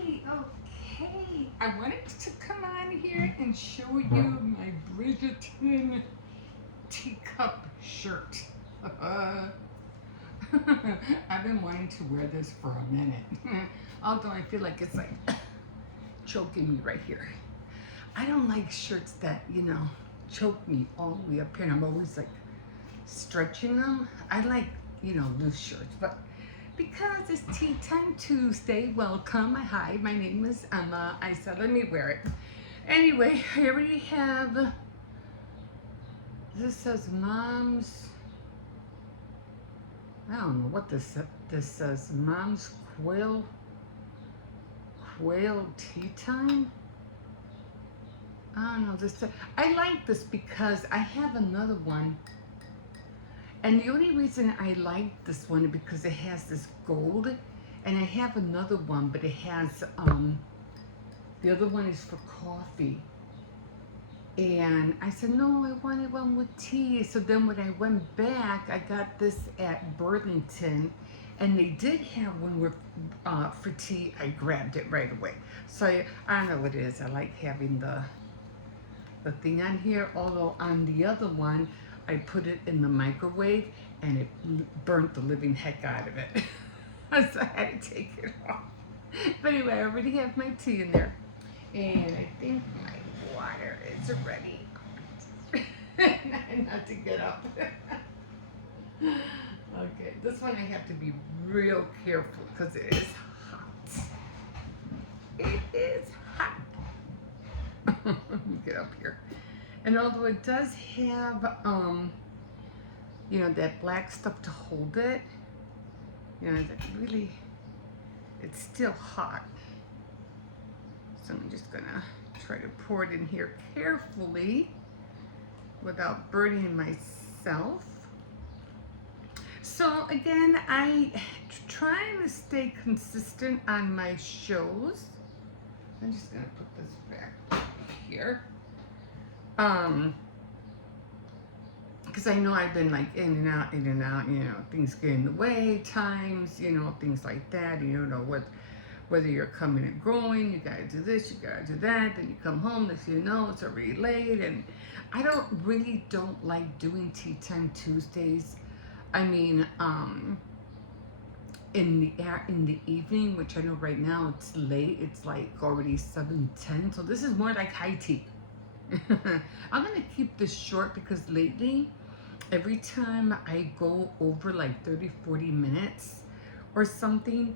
Okay. I wanted to come on here and show you my Bridgerton teacup shirt. I've been wanting to wear this for a minute, although I feel like it's like choking me right here. I don't like shirts that, choke me all the way up here, and I'm always like stretching them. I like, loose shirts, but because it's Tea Time Tuesday, welcome. Hi, my name is Emma. I said, let me wear it. Anyway, I already have, this says Mom's, I don't know what this says. Mom's Quail Tea Time. I don't know. I like this because I have another one. And the only reason I like this one is because it has this gold, and I have another one, but it has, the other one is for coffee. And I said, no, I wanted one with tea. So then when I went back, I got this at Burlington, and they did have one with, for tea. I grabbed it right away. So I don't know what it is. I like having the thing on here, although on the other one, I put it in the microwave and it burnt the living heck out of it. So I had to take it off. But anyway, I already have my tea in there. And I think my water is ready. Not to get up. Okay, this one I have to be real careful because it is hot. It is hot. Let me get up here. And although it does have, that black stuff to hold it, that really, it's still hot. So I'm just gonna try to pour it in here carefully without burning myself. So again, I trying to stay consistent on my shows. I'm just gonna put this back here. Because I know I've been like in and out, things get in the way, times, things like that. You don't know whether you're coming and going, you gotta do this, you gotta do that, then you come home, next thing you know, it's already late. And I don't like doing Tea Time Tuesdays. I mean, in the evening, which I know right now it's late, it's like already 7:10, so this is more like high tea. I'm gonna keep this short because lately, every time I go over like 30-40 minutes or something,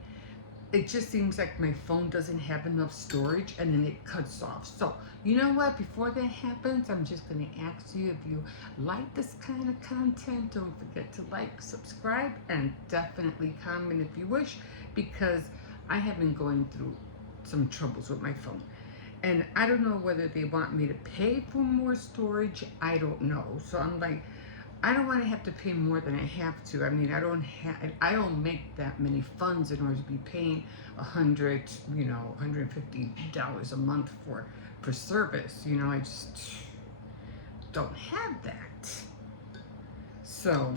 it just seems like my phone doesn't have enough storage and then it cuts off. So you know what, before that happens, I'm just gonna ask you, if you like this kind of content, don't forget to like, subscribe, and definitely comment if you wish, because I have been going through some troubles with my phone. And I don't know whether they want me to pay for more storage. I don't know. So I'm like, I don't want to have to pay more than I have to. I mean, I don't make that many funds in order to be paying $150 a month for service. I just don't have that. So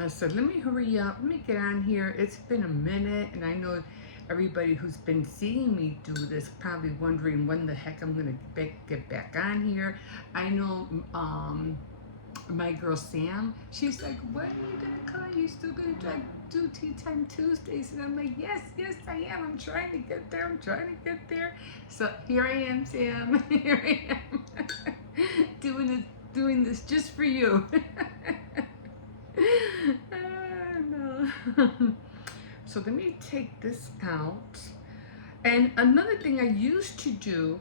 I said, let me hurry up. Let me get on here. It's been a minute, and I know everybody who's been seeing me do this probably wondering when the heck I'm gonna get back on here. I know my girl Sam, she's like, when are you gonna call? You still gonna do Tea Time Tuesdays? And I'm like, yes, I am. I'm trying to get there. So here I am, Sam. Here I am doing this just for you. No. So let me take this out. And another thing I used to do,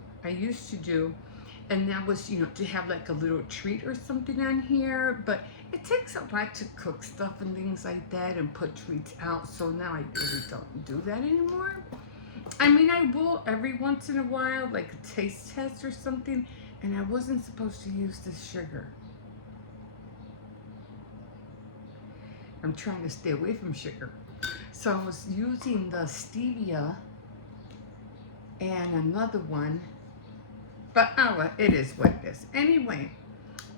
and that was, to have like a little treat or something on here, but it takes a lot to cook stuff and things like that and put treats out. So now I really don't do that anymore. I mean, I will every once in a while, like a taste test or something, and I wasn't supposed to use this sugar. I'm trying to stay away from sugar. So I was using the stevia and another one, but it is what it is. Anyway,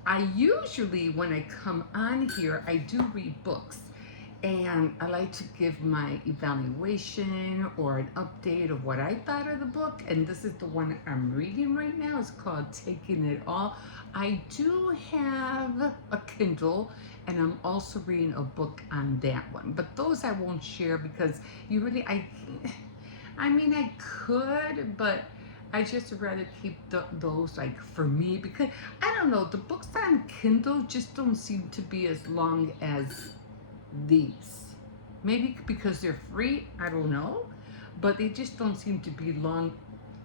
I usually, when I come on here, I do read books. And I like to give my evaluation or an update of what I thought of the book. And this is the one I'm reading right now. It's called Taking It All. I do have a Kindle, and I'm also reading a book on that one. But those I won't share because you really, I mean, I could, but I just rather keep those like for me because I don't know, the books on Kindle just don't seem to be as long as these. Maybe because they're free, I don't know, but they just don't seem to be long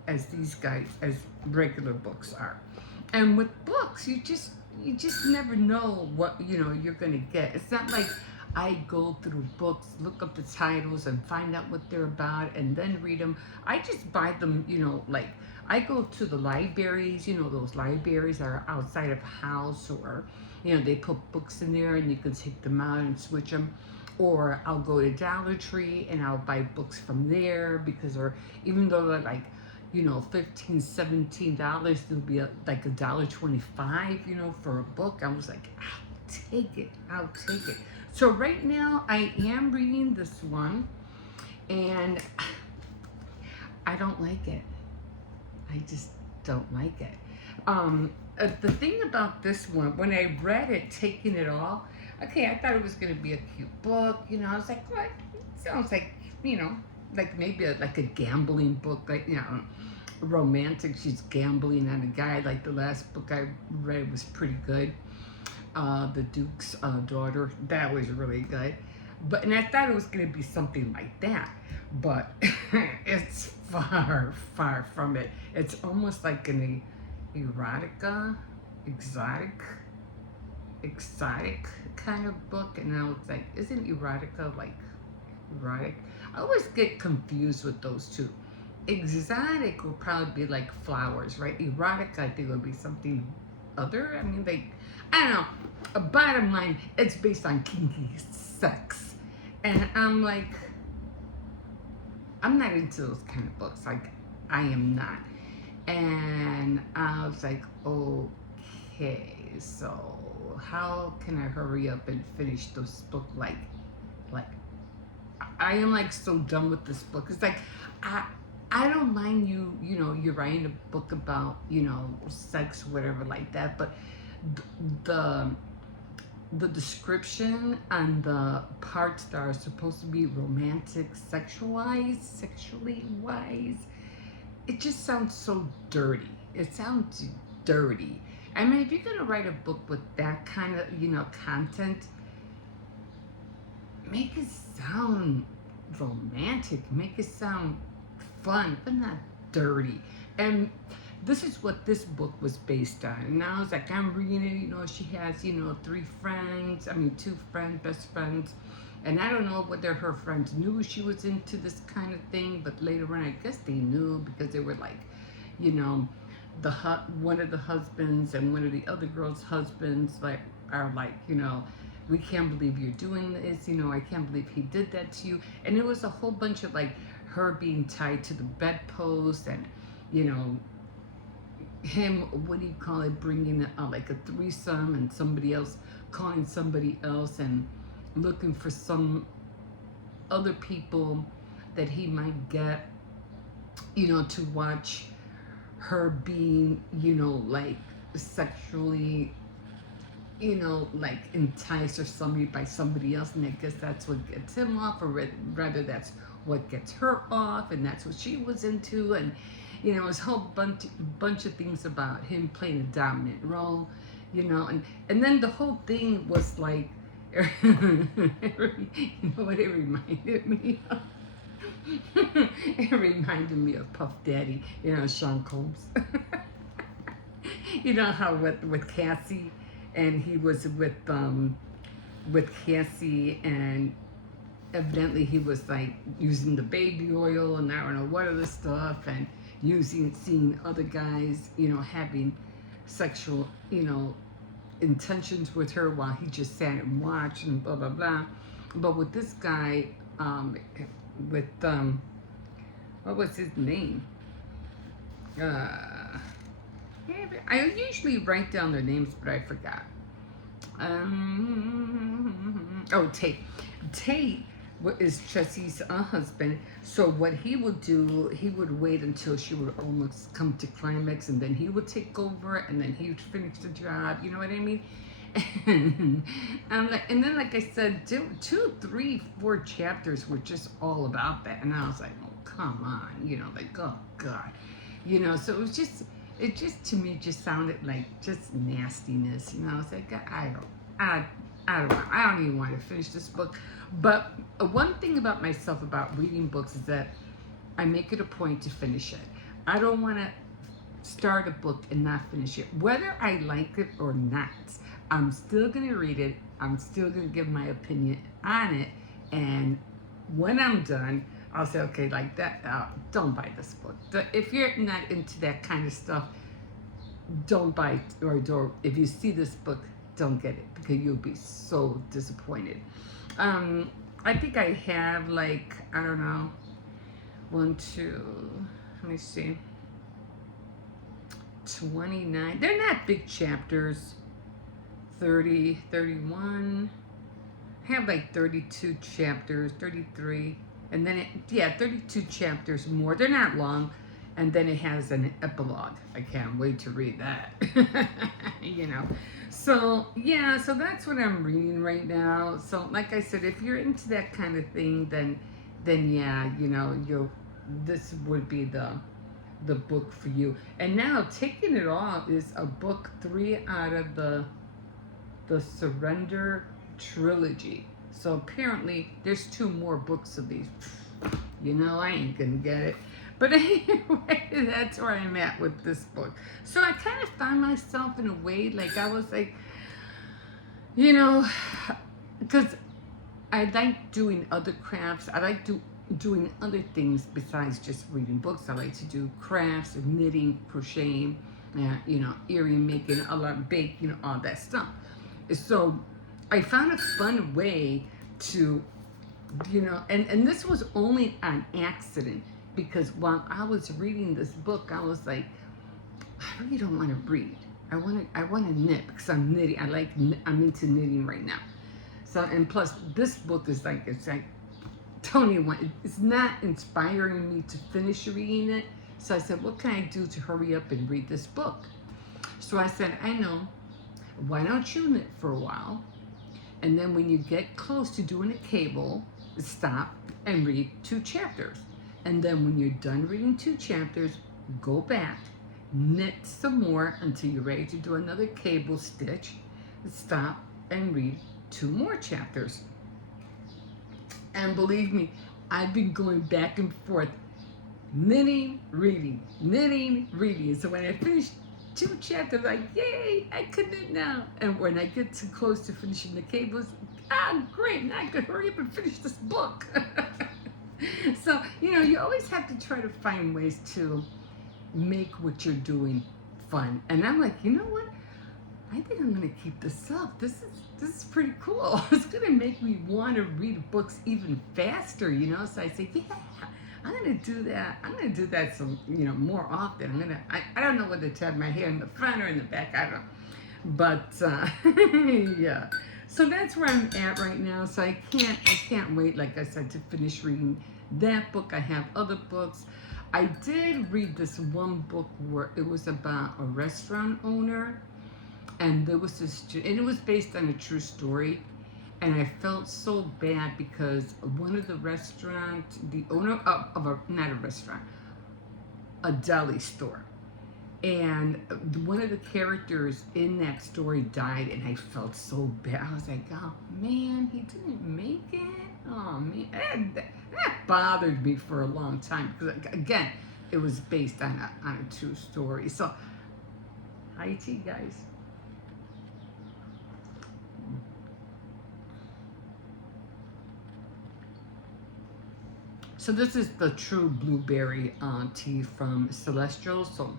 as these guys, as regular books are. And with books, you just never know what you're gonna get. It's not like I go through books, look up the titles, and find out what they're about, and then read them. I just buy them, like I go to the libraries. Those libraries are outside of a house, or they put books in there, and you can take them out and switch them. Or I'll go to Dollar Tree and I'll buy books from there because, or even though they're like $15, $17, it'll be like $1.25, for a book. I was like, I'll take it. So right now I am reading this one, and I don't like it. I just don't like it. The thing about this one, when I read it, Taking It All, okay, I thought it was going to be a cute book. I was like, what? It sounds like, like maybe like a gambling book, like, romantic. She's gambling on a guy. Like the last book I read was pretty good. The Duke's daughter. That was really good. And I thought it was going to be something like that. But it's far, far from it. It's almost like an erotica, exotic kind of book. And I was like, isn't erotica like erotic? I always get confused with those two. Exotic will probably be like flowers, right? Erotica, I think, would be something other. I mean, I don't know. Bottom line, it's based on kinky sex. And I'm like, I'm not into those kind of books. Like, I am not. And I was like, okay, so how can I hurry up and finish this book? Like, I am like so done with this book. It's like, I don't mind you're writing a book about, sex, whatever like that, but the description and the parts that are supposed to be romantic, sexually wise, it just sounds so dirty. It sounds dirty. I mean, if you're gonna write a book with that kind of, content, make it sound romantic, make it sound fun, but not dirty. And this is what this book was based on. And I was like, I'm reading it, she has, 2 best friends. And I don't know whether her friends knew she was into this kind of thing, but later on, I guess they knew because they were like, one of the husbands and one of the other girls' husbands are like, we can't believe you're doing this, I can't believe he did that to you. And it was a whole bunch of like her being tied to the bedpost and, him, what do you call it, bringing like a threesome and somebody else calling somebody else and looking for some other people that he might get, to watch her being, like sexually, like enticed or somebody by somebody else, and I guess that's what gets him off, or rather that's what gets her off, and that's what she was into, and it's a whole bunch of things about him playing a dominant role, and then the whole thing was like, you know what it reminded me of? It reminded me of Puff Daddy, Sean Combs. How with Cassie, and he was with Cassie, and evidently he was like using the baby oil and I don't know what other stuff, and seeing other guys, having sexual, intentions with her while he just sat and watched and blah blah blah. But with this guy, with what was his name? I usually write down their names, but I forgot. Tate. Tate is Chelsea's husband. So what he would do, he would wait until she would almost come to climax, and then he would take over, and then he would finish the job. You know what I mean? And I'm like, and then like I said, two, three, four chapters were just all about that, and I was like, oh come on, you know, like oh god, you know. So it just to me just sounded like just nastiness, you know. It's like I, I don't know, I don't even want to finish this book. But one thing about myself about reading books is that I make it a point to finish it. I don't want to start a book and not finish it, whether I like it or not. I'm still going to read it. I'm still going to give my opinion on it. And when I'm done, I'll say, okay, like that, don't buy this book. If you're not into that kind of stuff, don't buy it, or if you see this book, don't get it, because you'll be so disappointed. I think I have like, I don't know, one, two, let me see, 29. They're not big chapters. 30, 31. I have like 32 chapters, 33. And then 32 chapters more. They're not long. And then it has an epilogue. I can't wait to read that. You know. So, yeah, so that's what I'm reading right now. So, like I said, if you're into that kind of thing, then yeah, you know, this would be the book for you. And now Taking It All is a book 3 out of the Surrender trilogy. So apparently there's 2 more books of these. You know, I ain't gonna get it. But anyway, that's where I'm at with this book. So I kind of found myself in a way, like I was like, you know, because I like doing other crafts. I like doing other things besides just reading books. I like to do crafts, knitting, crocheting, you know, earring making, a lot of bake, you know, all that stuff. So I found a fun way to, you know, and this was only an accident, because while I was reading this book, I was like, I really don't want to read. I want to knit, because I'm knitting. I'm into knitting right now. So, and plus this book is like, it's not inspiring me to finish reading it. So I said, what can I do to hurry up and read this book? So I said, I know. Why don't you knit for a while, and then when you get close to doing a cable, stop and read 2 chapters. And then when you're done reading 2 chapters, go back, knit some more until you're ready to do another cable stitch, stop and read 2 more chapters. And believe me, I've been going back and forth, knitting, reading. So when I finished 2 chapters, like, yay, I could knit now. And when I get too close to finishing the cables, great, now I can hurry up and finish this book. So, you know, you always have to try to find ways to make what you're doing fun. And I'm like, you know what? I think I'm gonna keep this up. This is pretty cool. It's gonna make me want to read books even faster, you know? So I say, yeah, I'm gonna do that. I'm gonna do that some, you know, more often. I don't know whether to have my hair in the front or in the back. I don't know. But yeah. So that's where I'm at right now. So I can't wait, like I said, to finish reading that book. I have other books. I did read this one book where it was about a restaurant owner, and there was this, and it was based on a true story. And I felt so bad because one of the the owner of not a restaurant, a deli store. And one of the characters in that story died, and I felt so bad. I was like, oh man, he didn't make it? Oh man, that bothered me for a long time, because again, it was based on a true story. So, hi tea, guys. So this is the true blueberry tea from Celestial. So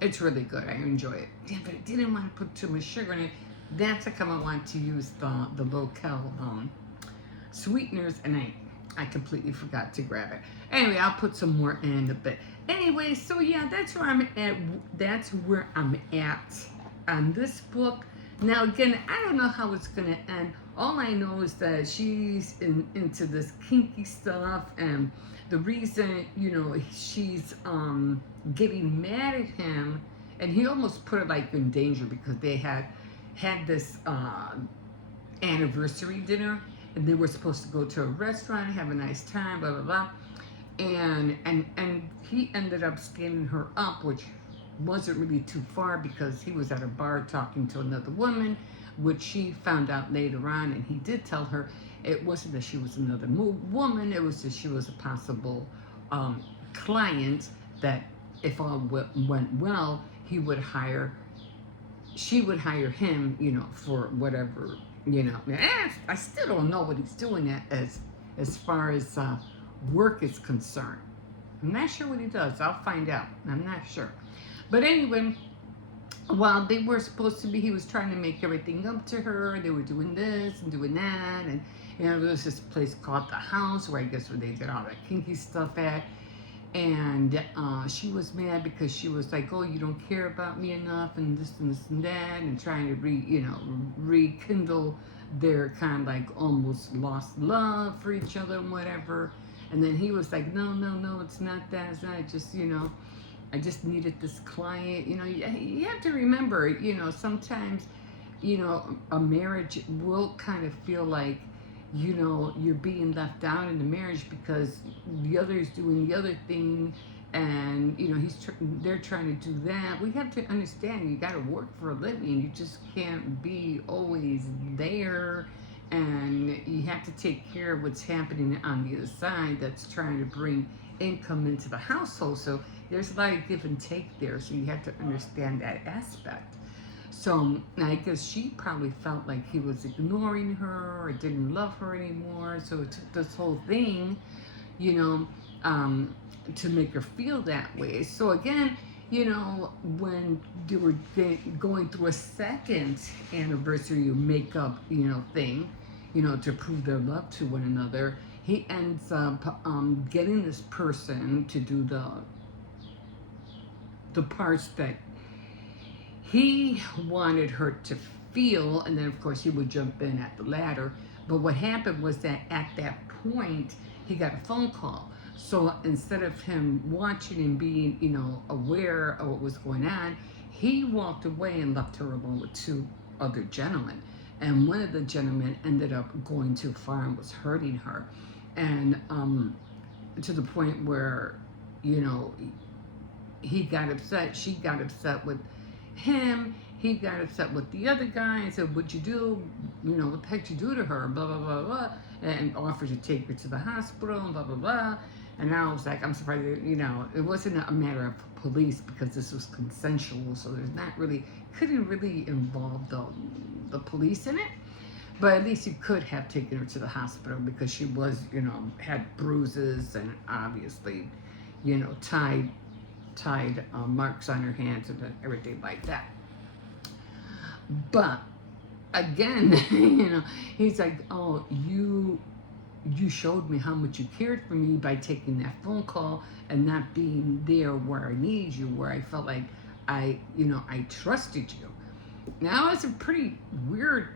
it's really good. I enjoy it. Yeah, but I didn't want to put too much sugar in it. That's how come I want to use the low-cal sweeteners, and I completely forgot to grab it. Anyway, I'll put some more in a bit. Anyway, so yeah, that's where I'm at. That's where I'm at on this book. Now again, I don't know how it's gonna end. All I know is that she's into this kinky stuff, and the reason, she's getting mad at him, and he almost put her like in danger because they had this anniversary dinner, and they were supposed to go to a restaurant, have a nice time, blah blah blah, and he ended up scaling her up, which wasn't really too far because he was at a bar talking to another woman, which she found out later on, and he did tell her it wasn't that she was another woman, it was that she was a possible client that if all went well, she would hire him, for whatever, I still don't know what he's doing as far as work is concerned. I'm not sure what he does. I'll find out. I'm not sure. But anyway, while they were supposed to be, he was trying to make everything up to her. They were doing this and doing that. And, there was this place called The House where I guess where they did all that kinky stuff at. And she was mad because she was like, oh, you don't care about me enough and this and that, and trying to rekindle their kind of like almost lost love for each other and whatever. And then he was like, no, it's not that. It's not. I just needed this client. You have to remember, sometimes, a marriage will kind of feel like, you're being left out in the marriage because the other is doing the other thing, and they're trying to do that. We have to understand you got to work for a living. You just can't be always there, and you have to take care of what's happening on the other side that's trying to bring income into the household. So there's a lot of give and take there. So you have to understand that aspect. So I guess she probably felt like he was ignoring her or didn't love her anymore. So it took this whole thing, to make her feel that way. So again, when they were going through a second anniversary makeup, thing, to prove their love to one another, he ends up getting this person to do the parts that he wanted her to feel, and then of course he would jump in at the latter. But what happened was that at that point he got a phone call. So instead of him watching and being, aware of what was going on, he walked away and left her alone with two other gentlemen. And one of the gentlemen ended up going too far and was hurting her, and to the point where, he got upset. She got upset with him. He got upset with the other guy and said, what'd you do? What the heck did you do to her? Blah, blah, blah, blah. And offered to take her to the hospital and blah, blah, blah. And I was like, I'm surprised, it wasn't a matter of police because this was consensual. So there's not really, couldn't really involve the police in it. But at least you could have taken her to the hospital because she was, had bruises and obviously, tied marks on her hands and everything like that. But again, he's like, oh, you showed me how much you cared for me by taking that phone call and not being there where I needed you, where I felt like I trusted you. Now it's a pretty weird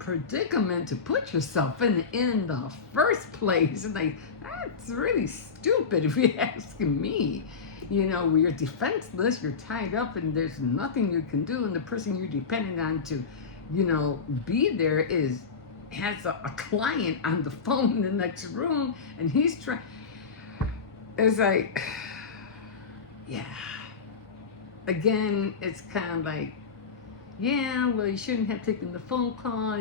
predicament to put yourself in the first place, and like, that's really stupid if you're asking me. Where you're defenseless, you're tied up, and there's nothing you can do, and the person you're depending on to be there has a client on the phone in the next room, and he's trying. It's like, yeah, again, it's kind of like, yeah, well, you shouldn't have taken the phone call.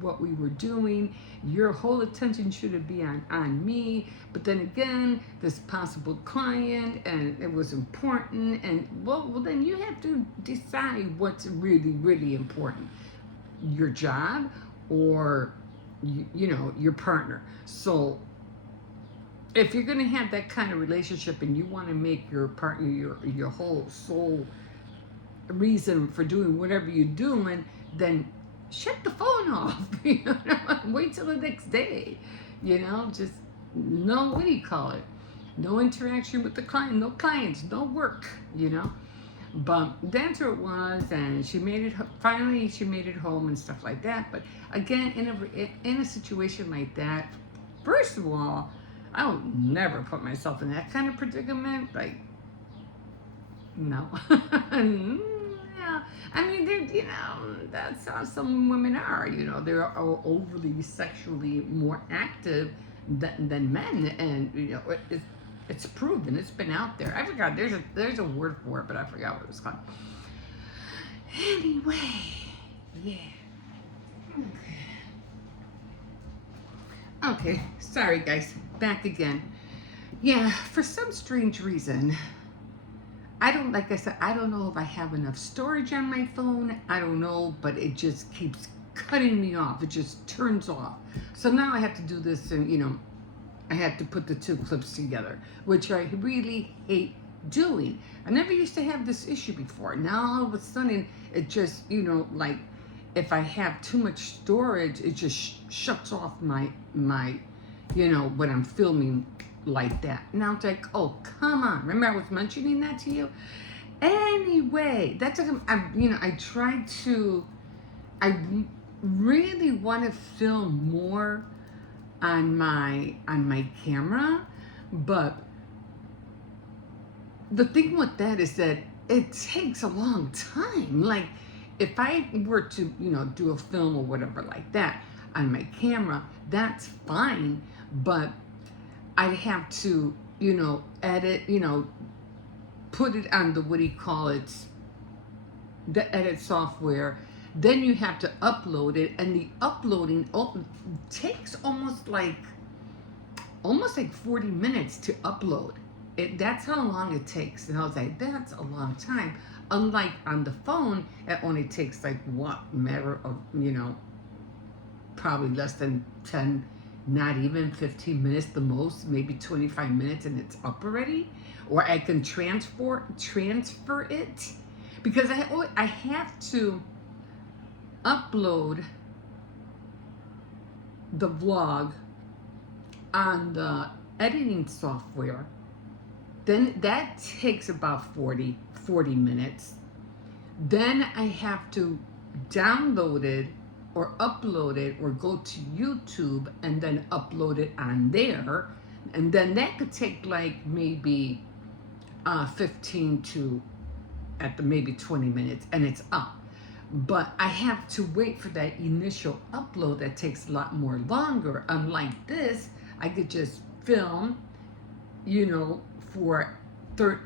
What we were doing. Your whole attention should be on me. But then again, this possible client, and it was important. And well, then you have to decide what's really, really important. Your job or, your partner. So if you're going to have that kind of relationship and you want to make your partner your whole soul reason for doing whatever you're doing, then shut the phone off. Wait till the next day. Just no, what do you call it? No interaction with the client, no clients, no work. But that's what it was, and she made it finally she made it home and stuff like that. But again, in a situation like that, first of all, I would never put myself in that kind of predicament. Like, no. Yeah. I mean, that's how some women are. They're overly sexually more active than men, and it's proven. It's been out there. I forgot. There's a word for it, but I forgot what it was called. Anyway, yeah. Okay. Sorry, guys. Back again. Yeah. For some strange reason, like I said, I don't know if I have enough storage on my phone. I don't know, but it just keeps cutting me off. It just turns off. So now I have to do this, and I have to put the two clips together, which I really hate doing. I never used to have this issue before. Now all of a sudden, it just, like if I have too much storage, it just shuts off my when I'm filming like that. Now it's like, oh, come on. Remember I was mentioning that to you? Anyway, that's what I really want to film more on my camera, but the thing with that is that it takes a long time. Like if I were to, do a film or whatever like that on my camera, that's fine, but I'd have to, edit, put it on the, what do you call it, the edit software. Then you have to upload it, and the uploading takes almost like 40 minutes to upload. That's how long it takes. And I was like, that's a long time. Unlike on the phone, it only takes like matter of, probably less than 10, not even 15 minutes the most, maybe 25 minutes, and it's up already. Or I can transfer it, because I have to upload the vlog on the editing software. Then that takes about 40 minutes. Then I have to download it or upload it or go to YouTube and then upload it on there. And then that could take like maybe 15 to at the maybe 20 minutes, and it's up. But I have to wait for that initial upload that takes a lot more longer. Unlike this, I could just film, for it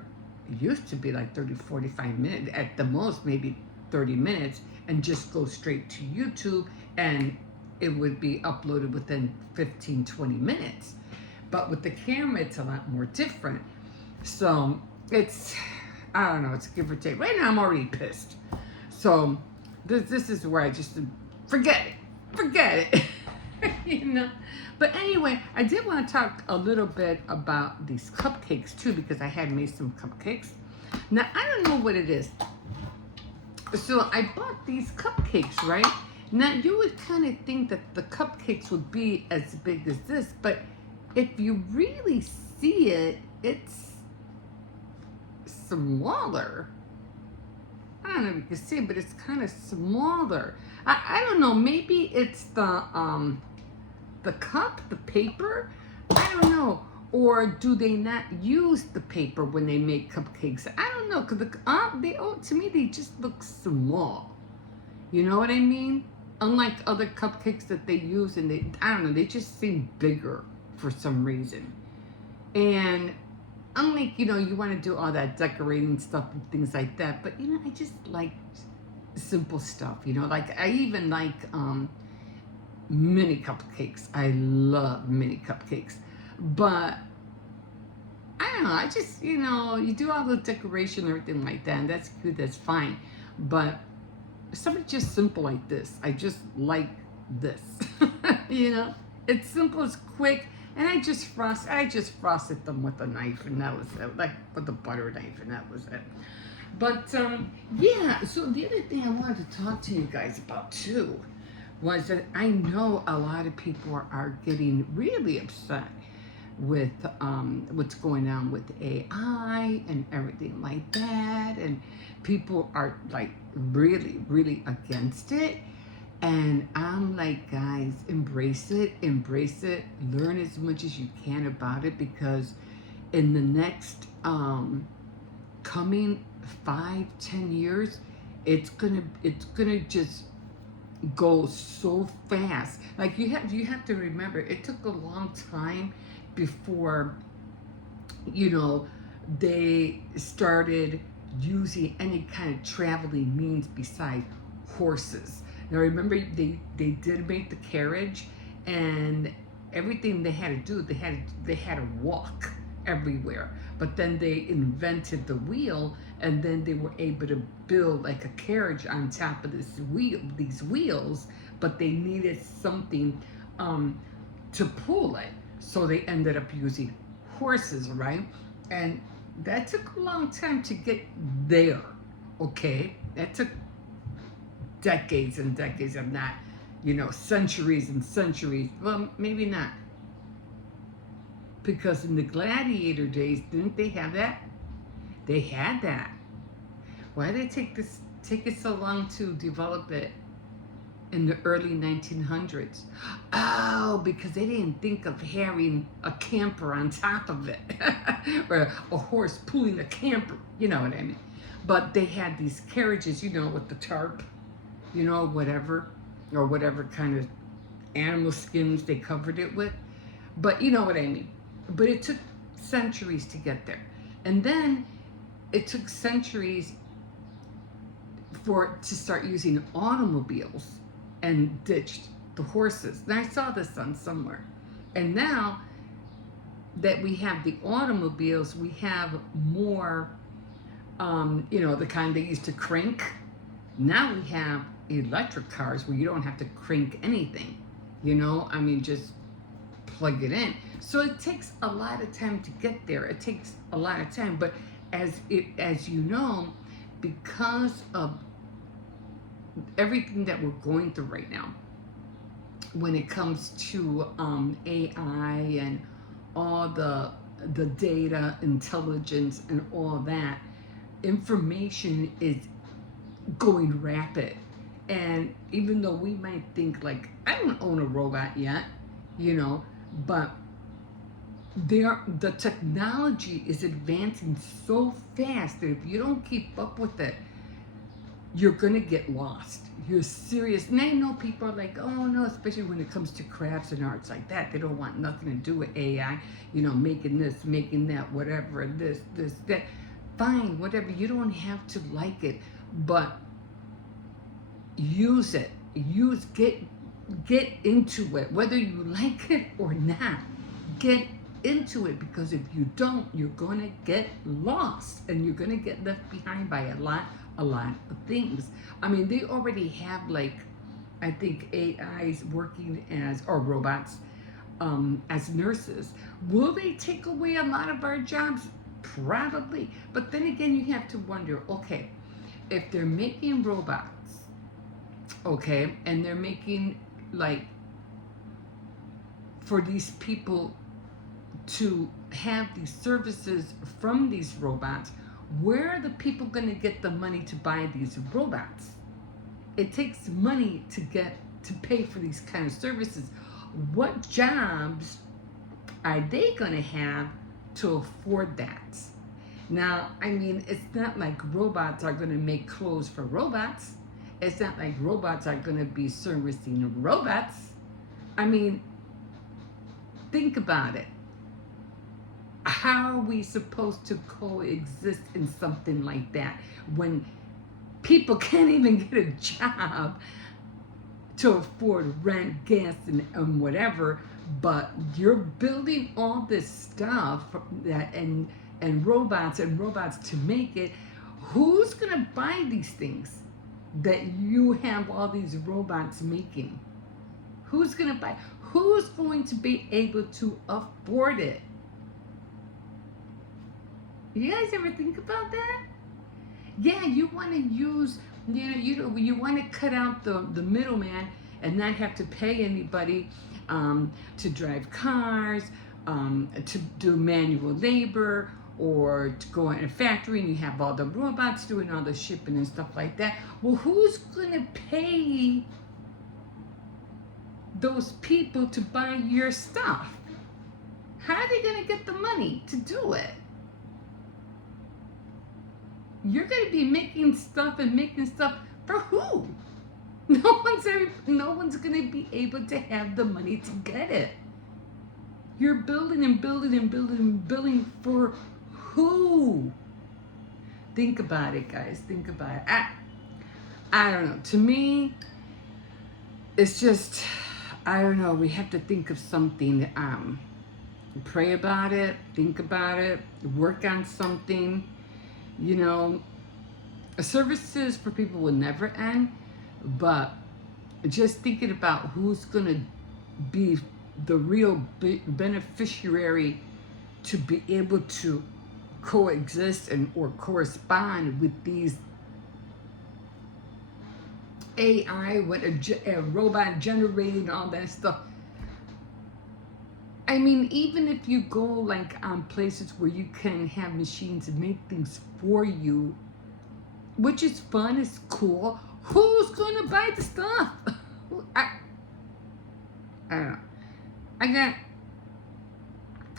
used to be like 30, 45 minutes, at the most maybe 30 minutes, and just go straight to YouTube, and it would be uploaded within 15, 20 minutes. But with the camera, it's a lot more different. So it's, I don't know, it's give or take. Right now, I'm already pissed. So this is where I just forget it, But anyway, I did want to talk a little bit about these cupcakes too, because I had made some cupcakes. Now, I don't know what it is. So I bought these cupcakes, right? Now, you would kind of think that the cupcakes would be as big as this, but if you really see it, it's smaller. I don't know if you can see it, but it's kind of smaller. I don't know, maybe it's the cup, the paper? I don't know. Or do they not use the paper when they make cupcakes? I don't know, because to me, they just look small. You know what I mean? Unlike other cupcakes that they use, and I don't know, they just seem bigger for some reason. And unlike, you want to do all that decorating stuff and things like that, but, I just like simple stuff, like I even like mini cupcakes. I love mini cupcakes. But I don't know, I just, you do all the decoration and everything like that, and that's good, that's fine. But something just simple like this, I just like this. It's simple, it's quick, and I just frosted them with a knife, and that was it, like with a butter knife, and that was it. But yeah, so the other thing I wanted to talk to you guys about too was that I know a lot of people are getting really upset with what's going on with AI and everything like that, and people are like really, really against it. And I'm like, guys, embrace it, learn as much as you can about it, because in the next coming 5, 10 years, it's gonna just go so fast. Like you have to remember, it took a long time before, you know, they started using any kind of traveling means besides horses. Now remember, they did make the carriage, and everything they had to do, they had to walk everywhere. But then they invented the wheel, and then they were able to build like a carriage on top of these wheels. But they needed something to pull it, so they ended up using horses, right? And that took a long time to get there. Okay, that took decades and decades, of not, centuries and centuries. Well, maybe not, because in the gladiator days, didn't they have that? They had that. Why did it take it so long to develop it in the early 1900s? Oh, because they didn't think of having a camper on top of it, or a horse pulling a camper. You know what I mean? But they had these carriages, with the tarp, whatever, or whatever kind of animal skins they covered it with. But you know what I mean. But it took centuries to get there. And then it took centuries to start using automobiles, and ditched the horses. And I saw this on somewhere. And now that we have the automobiles, we have more, the kind they used to crank. Now we have electric cars where you don't have to crank anything. Just plug it in. So it takes a lot of time to get there. It takes a lot of time. But as you know, because of everything that we're going through right now, when it comes to AI and all the data intelligence and all that, information is going rapid. And even though we might think like, I don't own a robot yet, but the technology is advancing so fast that if you don't keep up with it, you're gonna get lost. You're serious. And I know people are like, oh no, especially when it comes to crafts and arts like that, they don't want nothing to do with AI, making this, making that, whatever, this, that. Fine, whatever. You don't have to like it, but use it. Get into it, whether you like it or not. Get into it, because if you don't, you're gonna get lost, and you're gonna get left behind by a lot of things. They already have, like, I think AIs working or robots as nurses. Will they take away a lot of our jobs? Probably. But then again, you have to wonder, okay, if they're making robots, okay, and they're making, like, for these people to have these services from these robots, where are the people going to get the money to buy these robots? It takes money to pay for these kind of services. What jobs are they going to have to afford that? Now, it's not like robots are going to make clothes for robots. It's not like robots are going to be servicing robots. Think about it. How are we supposed to coexist in something like that when people can't even get a job to afford rent, gas, and whatever? But you're building all this stuff and robots to make it. Who's gonna buy these things that you have all these robots making? Who's gonna buy? Who's going to be able to afford it? You guys ever think about that? Yeah, you want to use, you want to cut out the middleman and not have to pay anybody to drive cars, to do manual labor, or to go in a factory and you have all the robots doing all the shipping and stuff like that. Well, who's going to pay those people to buy your stuff? How are they going to get the money to do it? You're going to be making stuff for who? No one's going to be able to have the money to get it. You're building and building and building and building for who? Think about it, guys. Think about it. I don't know. To me, it's just, I don't know. We have to think of something. Pray about it. Think about it. Work on something. You know, services for people will never end, but just thinking about who's going to be the real beneficiary to be able to coexist and or correspond with these AI, what a robot generated, all that stuff. I mean, even if you go like on places where you can have machines and make things for you, which is fun, it's cool, who's going to buy the stuff? I don't know.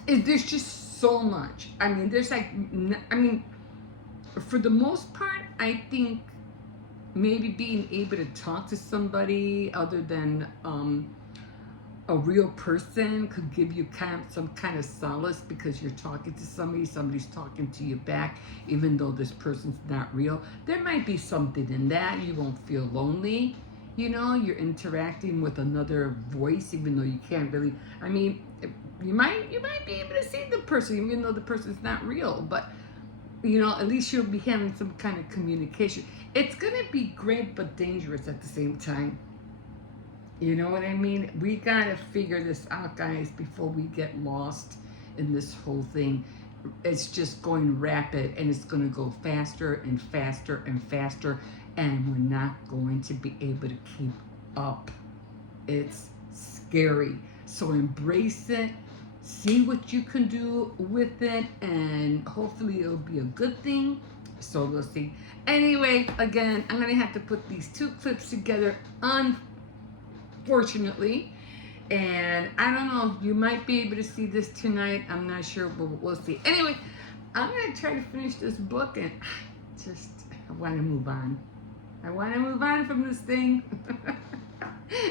There's just so much. I mean, there's like, for the most part, I think maybe being able to talk to somebody other than a real person could give you some kind of solace, because you're talking to somebody's talking to you back, even though this person's not real. There might be something in that. You won't feel lonely. You know, you're interacting with another voice, even though you can't really, you might be able to see the person, even though the person's not real, but you know, at least you'll be having some kind of communication. It's gonna be great but dangerous at the same time. You know what I mean? We gotta figure this out, guys, before we get lost in this whole thing. It's just going rapid, and it's gonna go faster and faster and faster, and we're not going to be able to keep up. It's scary. So embrace it, see what you can do with it, and hopefully it'll be a good thing. So we'll see. Anyway, again, I'm gonna have to put these two clips together, unfortunately. And I don't know, you might be able to see this tonight. I'm not sure, but we'll see. Anyway, I'm gonna try to finish this book, and I wanna move on. I wanna move on from this thing.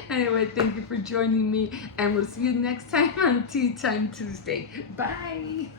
Anyway, thank you for joining me, and we'll see you next time on Tea Time Tuesday. Bye.